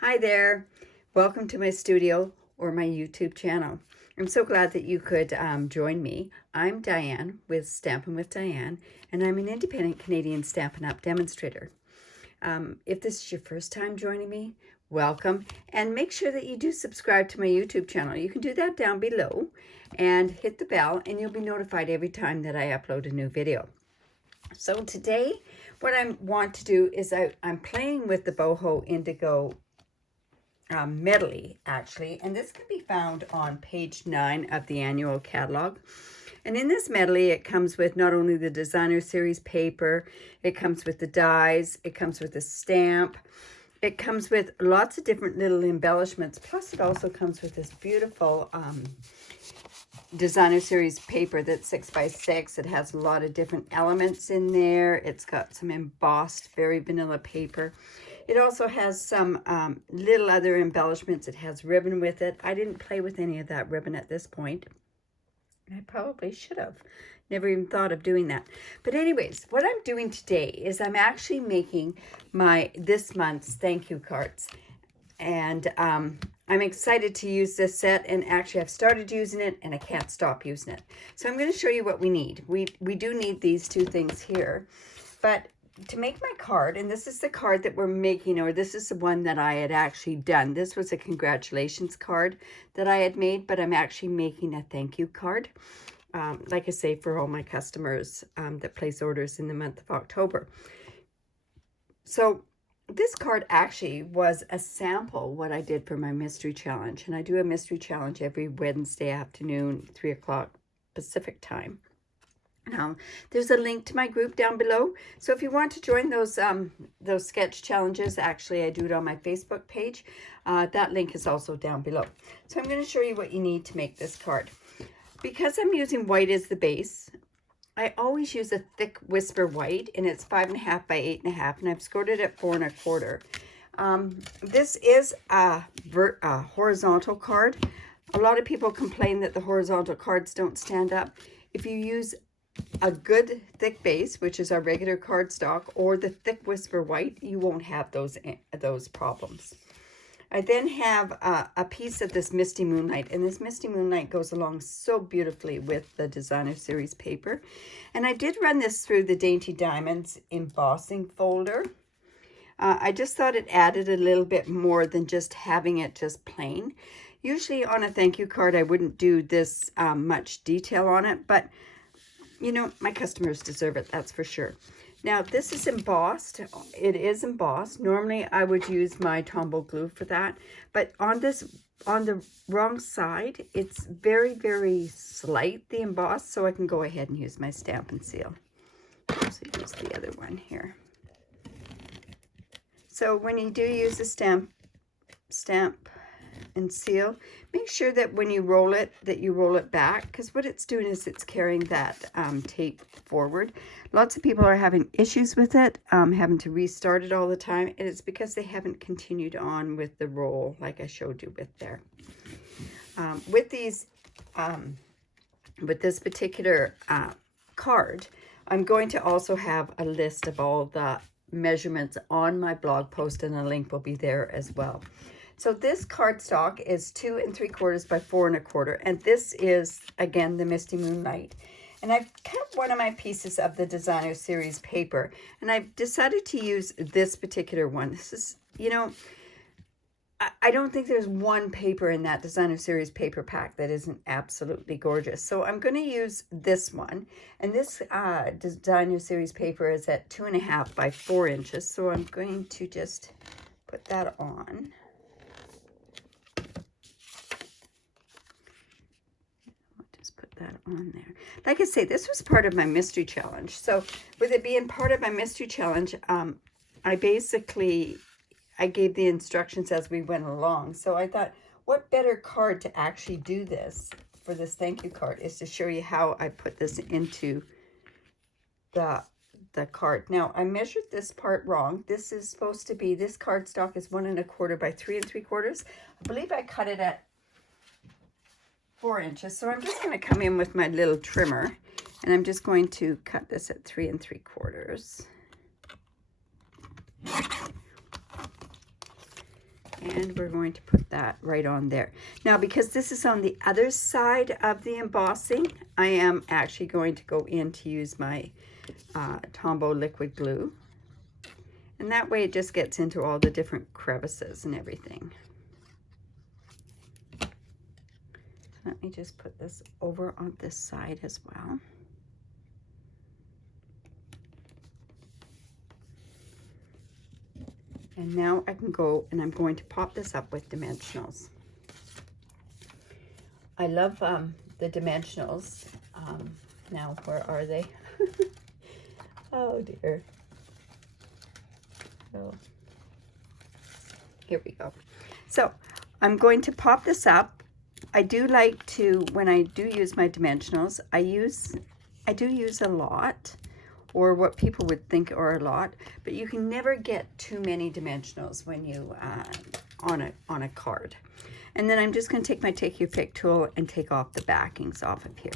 Hi there. Welcome to my studio or my YouTube channel. I'm so glad that you could join me. I'm Diane with Stampin' with Diane, and I'm an independent Canadian Stampin' Up Demonstrator. If this is your first time joining me, welcome, and make sure that you do subscribe to my YouTube channel. You can do that down below and hit the bell, and you'll be notified every time that I upload a new video. So today, what I want to do is I'm playing with the Boho Indigo medley, actually, and this can be found on page 9 of the annual catalog. And in this medley, it comes with not only the designer series paper, it comes with the dies, it comes with the stamp, it comes with lots of different little embellishments, plus it also comes with this beautiful designer series paper that's 6 by 6. It has a lot of different elements in there. It's got some embossed, very vanilla paper. It also has some little other embellishments. It has ribbon with it. I didn't play with any of that ribbon at this point. I probably should have. Never even thought of doing that. But anyways, what I'm doing today is I'm actually making this month's thank you cards. And I'm excited to use this set, and actually I've started using it and I can't stop using it. So I'm going to show you what we need. We do need these two things here, but to make my card, and this is the card that we're making, or this is the one that I had actually done. This was a congratulations card that I had made, but I'm actually making a thank you card. Like I say, for all my customers that place orders in the month of October. So this card actually was a sample what I did for my mystery challenge. And I do a mystery challenge every Wednesday afternoon, 3 o'clock Pacific time. There's a link to my group down below. So if you want to join those sketch challenges, actually I do it on my Facebook page. That link is also down below. So I'm going to show you what you need to make this card. Because I'm using white as the base, I always use a thick whisper white, and it's 5.5 by 8.5, and I've scored it at 4 1/4. This is a horizontal card. A lot of people complain that the horizontal cards don't stand up. If you use a good thick base, which is our regular cardstock, or the thick whisper white, you won't have those problems. I then have a piece of this Misty Moonlight, and this Misty Moonlight goes along so beautifully with the designer series paper. And I did run this through the Dainty Diamonds embossing folder. I just thought it added a little bit more than just having it just plain. Usually on a thank you card, I wouldn't do this much detail on it, but you know, my customers deserve it, that's for sure. Now, this is embossed. It is embossed. Normally, I would use my Tombow glue for that. But on the wrong side, it's very, very slight, the emboss, so I can go ahead and use my Stampin' Seal. So use the other one here. So when you do use a stamp and seal, make sure that when you roll it, that you roll it back, because what it's doing is it's carrying that tape forward. Lots of people are having issues with it, having to restart it all the time, and it's because they haven't continued on with the roll like I showed you with there. With this particular card, I'm going to also have a list of all the measurements on my blog post, and a link will be there as well. So this cardstock is 2 3/4 by 4 1/4, and this is, again, the Misty Moonlight. And I've cut one of my pieces of the designer series paper, and I've decided to use this particular one. This is, you know, I don't think there's one paper in that designer series paper pack that isn't absolutely gorgeous. So I'm going to use this one, and this designer series paper is at 2.5 by 4 inches. So I'm going to just put that on. That on there. Like I say, this was part of my mystery challenge. So with it being part of my mystery challenge, I gave the instructions as we went along. So I thought, what better card to actually do this for this thank you card is to show you how I put this into the card. Now, I measured this part wrong. This is supposed to be, this cardstock is 1 1/4 by 3 3/4. I believe I cut it at 4 inches. So I'm just going to come in with my little trimmer, and I'm just going to cut this at 3 3/4. And we're going to put that right on there. Now, because this is on the other side of the embossing, I am actually going to go in to use my Tombow liquid glue. And that way it just gets into all the different crevices and everything. Let me just put this over on this side as well. And now I can go and I'm going to pop this up with dimensionals. I love the dimensionals. Now, where are they? Oh dear. Oh. Here we go. So I'm going to pop this up. I do like to, when I do use my dimensionals, I do use a lot, or what people would think are a lot, but you can never get too many dimensionals when you on a card. And then I'm just going to take my Take Your Pick tool and take off the backings off of here.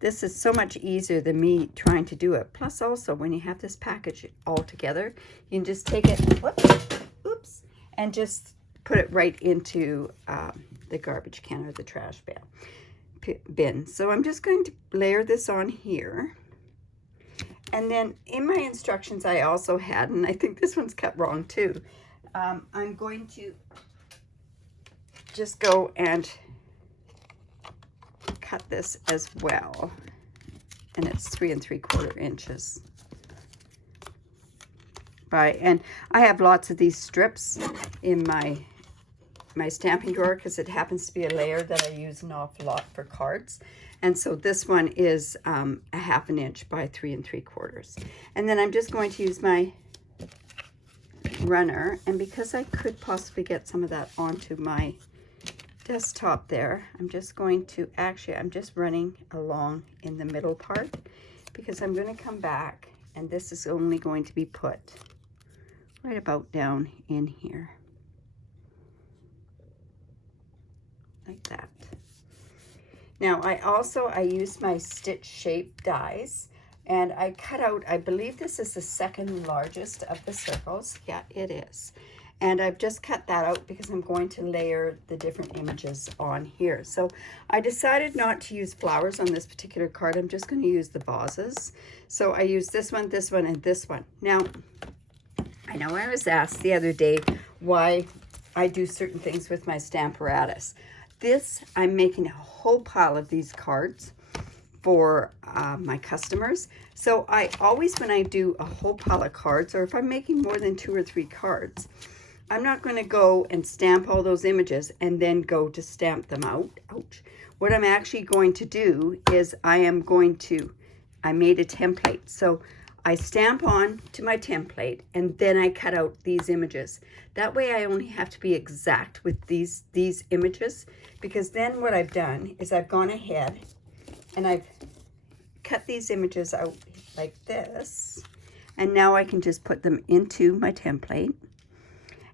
This is so much easier than me trying to do it. Plus also, when you have this package all together, you can just take it, whoops, and just put it right into the garbage can or the trash bin. So I'm just going to layer this on here. And then in my instructions I also had, and I think this one's cut wrong too, I'm going to just go and cut this as well. And it's 3 3/4 inches. And I have lots of these strips in my stamping drawer because it happens to be a layer that I use an awful lot for cards. And so this one is a 1/2 inch by 3 3/4. And then I'm just going to use my runner, and because I could possibly get some of that onto my desktop there, I'm just going to, actually I'm just running along in the middle part, because I'm going to come back and this is only going to be put right about down in here, like that. Now I used my stitch shape dies, and I cut out, I believe this is the second largest of the circles. Yeah, it is. And I've just cut that out because I'm going to layer the different images on here. So I decided not to use flowers on this particular card. I'm just going to use the vases. So I use this one, and this one. Now, I know I was asked the other day why I do certain things with my Stamparatus. I'm making a whole pile of these cards for my customers. So I always, when I do a whole pile of cards, or if I'm making more than 2 or 3 cards, I'm not going to go and stamp all those images and then go to stamp them out. Ouch. What I'm actually going to do is I made a template. So I stamp on to my template and then I cut out these images. That way I only have to be exact with these images, because then what I've done is I've gone ahead and I've cut these images out like this, and now I can just put them into my template.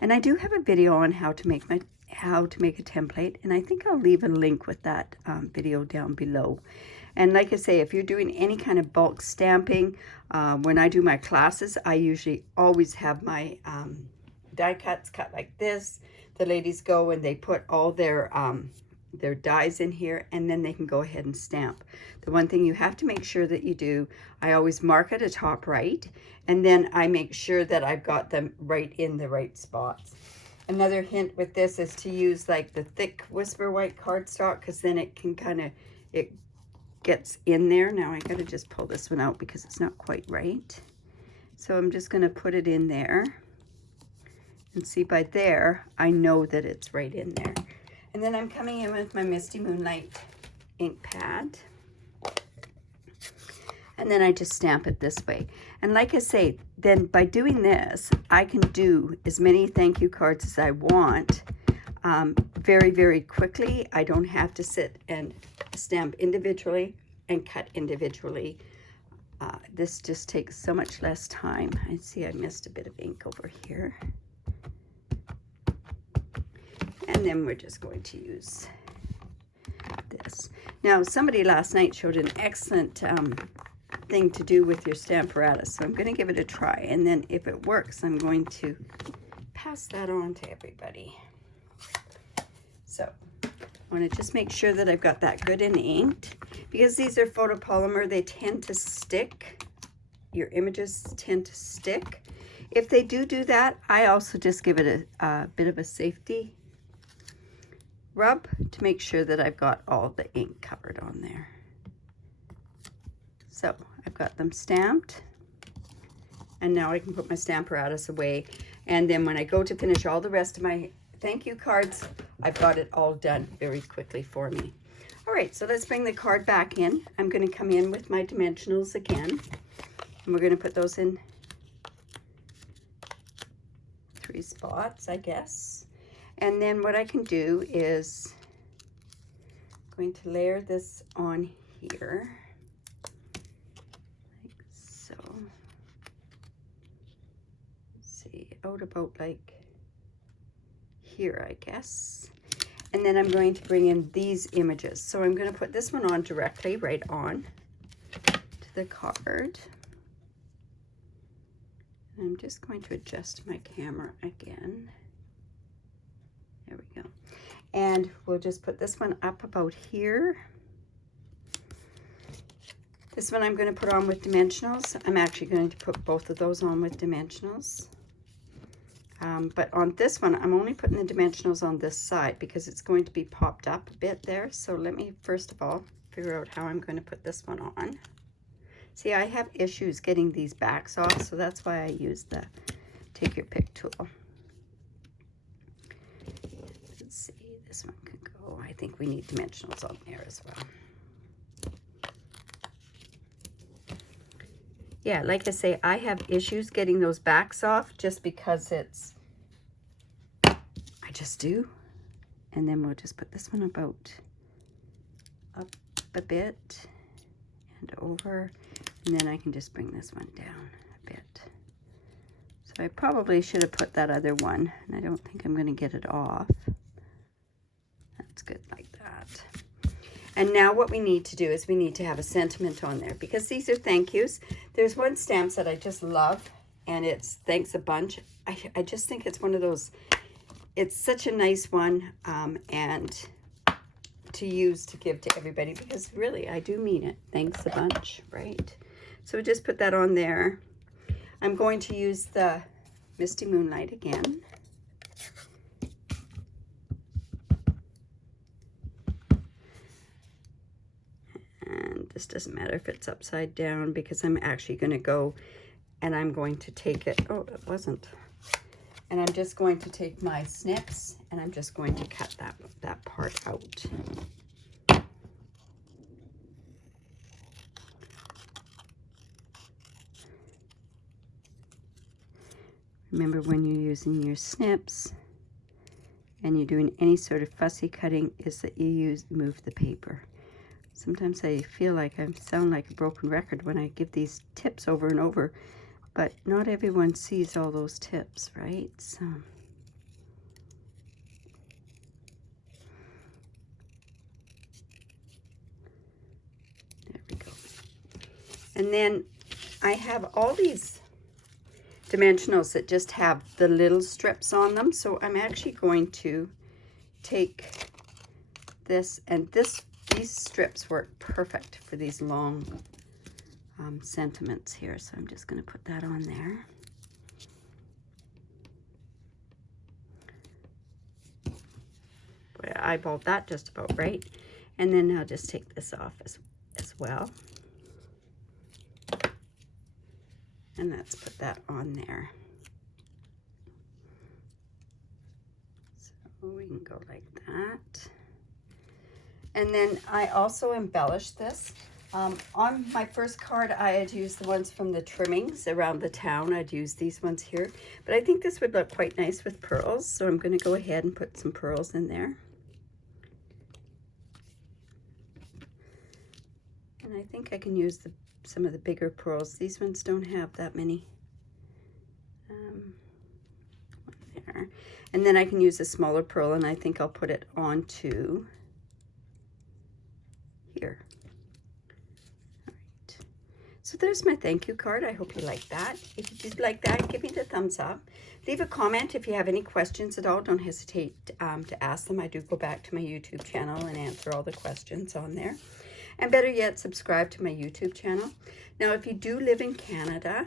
And I do have a video on how to make a template, and I think I'll leave a link with that video down below. And like I say, if you're doing any kind of bulk stamping, when I do my classes, I usually always have my die cuts cut like this. The ladies go and they put all their dies in here, and then they can go ahead and stamp. The one thing you have to make sure that you do, I always mark at the top right, and then I make sure that I've got them right in the right spots. Another hint with this is to use like the thick Whisper White cardstock, because then it can it gets in there. Now I gotta just pull this one out because it's not quite right. So I'm just gonna put it in there, and see, by there I know that it's right in there. And then I'm coming in with my Misty Moonlight ink pad, and then I just stamp it this way. And like I say, then by doing this, I can do as many thank you cards as I want very, very quickly. I don't have to sit and stamp individually and cut individually. This just takes so much less time. I see I missed a bit of ink over here. And then we're just going to use this. Now, somebody last night showed an excellent thing to do with your Stamparatus, so I'm going to give it a try. And then if it works, I'm going to pass that on to everybody. So I want to just make sure that I've got that good and inked. Because these are photopolymer, they tend to stick. Your images tend to stick. If they do that, I also just give it a bit of a safety rub to make sure that I've got all the ink covered on there. So I've got them stamped, and now I can put my Stamparatus away. And then when I go to finish all the rest of my thank you cards, I've got it all done very quickly for me. All right, so let's bring the card back in. I'm going to come in with my dimensionals again, and we're going to put those in 3 spots, I guess. And then what I can do is I'm going to layer this on here, like so. Let's see, out about like here, I guess. And then I'm going to bring in these images. So I'm going to put this one on directly, right on to the card. I'm just going to adjust my camera again. There we go. And we'll just put this one up about here. This one I'm going to put on with dimensionals. I'm actually going to put both of those on with dimensionals. But on this one, I'm only putting the dimensionals on this side because it's going to be popped up a bit there. So let me, first of all, figure out how I'm going to put this one on. See, I have issues getting these backs off, so that's why I use the take your pick tool. Let's see, this one could go. I think we need dimensionals on there as well. Yeah, like I say, I have issues getting those backs off just because it's, I just do. And then we'll just put this one about up a bit and over. And then I can just bring this one down a bit. So I probably should have put that other one, and I don't think I'm going to get it off. That's good like that. And now what we need to do is we need to have a sentiment on there because these are thank yous. There's one stamp that I just love, and it's thanks a bunch. I just think it's one of those, it's such a nice one, and to use to give to everybody because really I do mean it. Thanks a bunch, right? So just put that on there. I'm going to use the Misty Moonlight again. And this doesn't matter if it's upside down because I'm actually going to go and I'm going to take it. Oh, it wasn't. And I'm just going to take my snips and I'm just going to cut that part out. Remember, when you're using your snips and you're doing any sort of fussy cutting, is that you move the paper. Sometimes I feel like I sound like a broken record when I give these tips over and over, but not everyone sees all those tips, right? So there we go. And then I have all these dimensionals that just have the little strips on them. So I'm actually going to take this, and these strips work perfect for these long sentiments here. So I'm just going to put that on there. Boy, I eyeballed that just about right. And then I'll just take this off as well. And let's put that on there. So we can go like that. And then I also embellished this. On my first card, I had used the ones from the trimmings around the town. I'd use these ones here. But I think this would look quite nice with pearls. So I'm going to go ahead and put some pearls in there. And I think I can use some of the bigger pearls. These ones don't have that many. There. And then I can use a smaller pearl, and I think I'll put it onto here. All right. So So there's my thank you card. I hope you like that. If you did like that, give me the thumbs up. Leave a comment if you have any questions at all. Don't hesitate to ask them. I do go back to my YouTube channel and answer all the questions on there. And better yet, subscribe to my YouTube channel. Now, if you do live in Canada,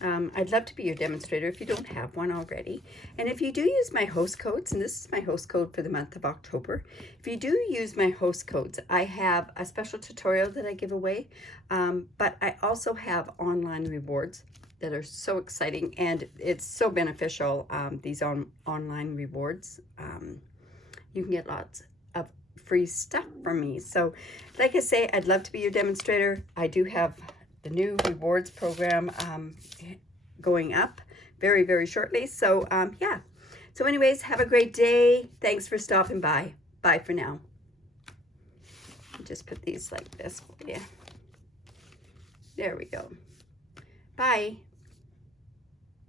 I'd love to be your demonstrator if you don't have one already. And if you do use my host codes, and this is my host code for the month of October, if you do use my host codes, I have a special tutorial that I give away, but I also have online rewards that are so exciting, and it's so beneficial, these online rewards. You can get lots of free stuff from me. So like I say, I'd love to be your demonstrator. I do have the new rewards program going up very, very shortly. So yeah. So anyways, have a great day. Thanks for stopping by. Bye for now. Just put these like this for you. There we go. Bye.